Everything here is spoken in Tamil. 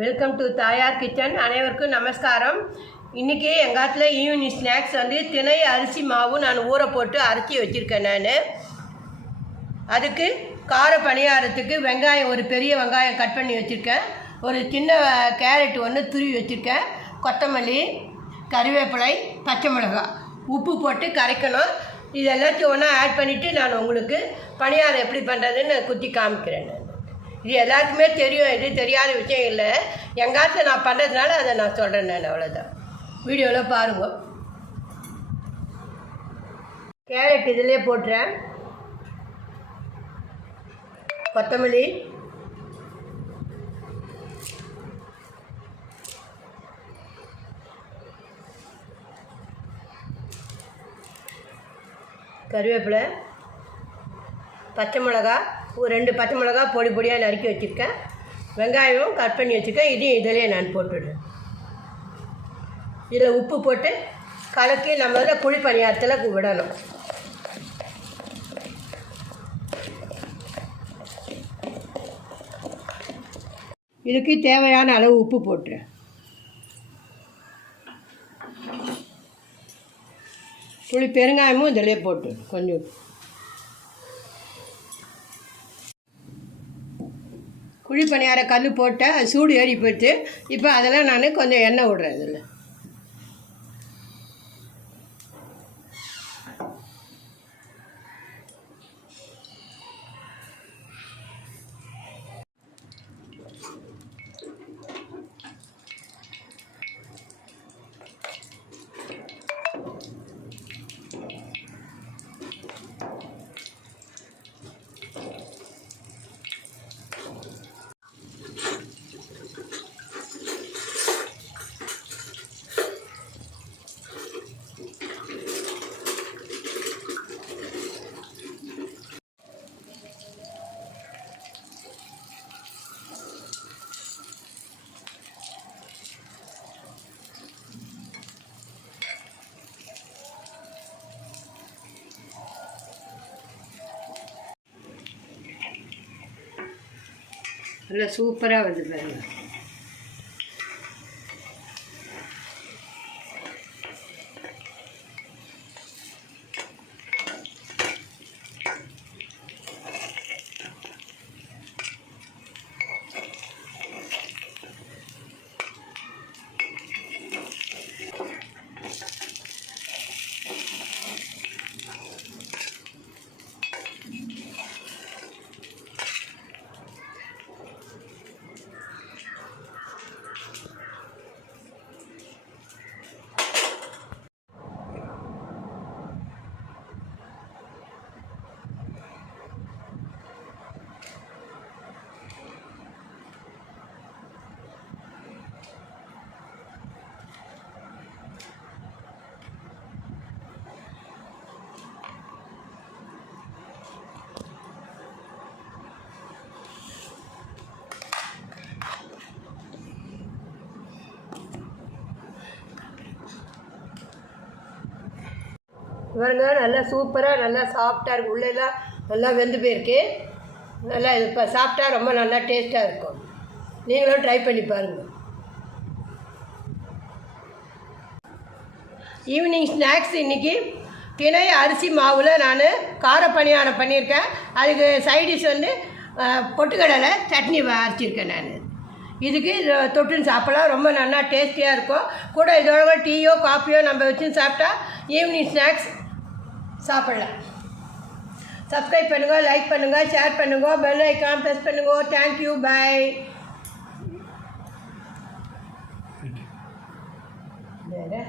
வெல்கம் டு தாயார் கிச்சன். அனைவருக்கும் நமஸ்காரம். இன்றைக்கி எங்கள் காலத்தில் ஈவினிங் ஸ்நாக்ஸ் வந்து திணை அரிசி மாவு நான் ஊற போட்டு அரைச்சி வச்சுருக்கேன். நான் அதுக்கு கார பணியாரத்துக்கு வெங்காயம், ஒரு பெரிய வெங்காயம் கட் பண்ணி வச்சுருக்கேன். ஒரு சின்ன கேரட் ஒன்று துருவி வச்சுருக்கேன். கொத்தமல்லி, கறிவேப்பிலை, பச்சை மிளகாய், உப்பு போட்டு கரைக்கணும். இது எல்லாத்தையும் ஒன்றா ஆட் பண்ணிவிட்டு நான் உங்களுக்கு பணியாரம் எப்படி பண்ணுறதுன்னு குத்தி காமிக்கிறேன். இது எல்லாருக்குமே தெரியும், இது தெரியாத விஷயம் இல்லை. எங்காச்சும் நான் பண்ணுறதுனால அதை நான் சொல்கிறேன். நான் அவ்வளோதான். வீடியோவில் பாருங்கள். கேரட் இதிலே போட்டுறேன். கொத்தமல்லி, கறிவேப்பிலை, பச்சை மிளகா, ஒரு 2 பச்சை மிளகா பொடி பொடியாக நறுக்கி வச்சுருக்கேன். வெங்காயம் கட் பண்ணி வச்சுருக்கேன். இதையும் இதிலே நான் போட்டுவிடுறேன். இதில் உப்பு போட்டு கலக்கி நம்ம இதில் குழி பணியாரத்தில் விடணும். இதுக்கு தேவையான அளவு உப்பு போட்டுறேன். புளி பெருங்காயமும் இதிலே போட்டு கொஞ்சம் குழி பணியார கல் போட்டேன். அது சூடு ஏறி போயிட்டு இப்போ அதெல்லாம் நான் கொஞ்சம் எண்ணெய் விடுறேன். இதில் நல்லா சூப்பராக வந்து பாருங்க. பாருங்க, நல்லா சூப்பராக நல்லா சாஃப்டாக இருக்குது. உள்ளெல்லாம் நல்லா வெந்து போயிருக்கு. நல்லா இது இப்போ சாப்பிட்டா ரொம்ப நல்லா டேஸ்ட்டாக இருக்கும். நீங்களும் ட்ரை பண்ணி பாருங்கள். ஈவினிங் ஸ்நாக்ஸ் இன்றைக்கி திணை அரிசி மாவில் நான் கார பணியாரம் பண்ணியிருக்கேன். அதுக்கு சைடிஷ் வந்து பொட்டுக்கடலை சட்னி அரைச்சிருக்கேன். நான் இதுக்கு தொட்டுன்னு சாப்பிடலாம். ரொம்ப நல்லா டேஸ்டியாக இருக்கும். கூட இதோட டீயோ காஃபியோ நம்ம வச்சுன்னு சாப்பிட்டா ஈவினிங் ஸ்நாக்ஸ் சாப்பிடலாம். சப்ஸ்கிரைப் பண்ணுங்கள், லைக் பண்ணுங்கள், ஷேர் பண்ணுங்கள், பெல் ஐக்கான் ப்ரெஸ் பண்ணுங்கள். தேங்க்யூ, பாய். வேறு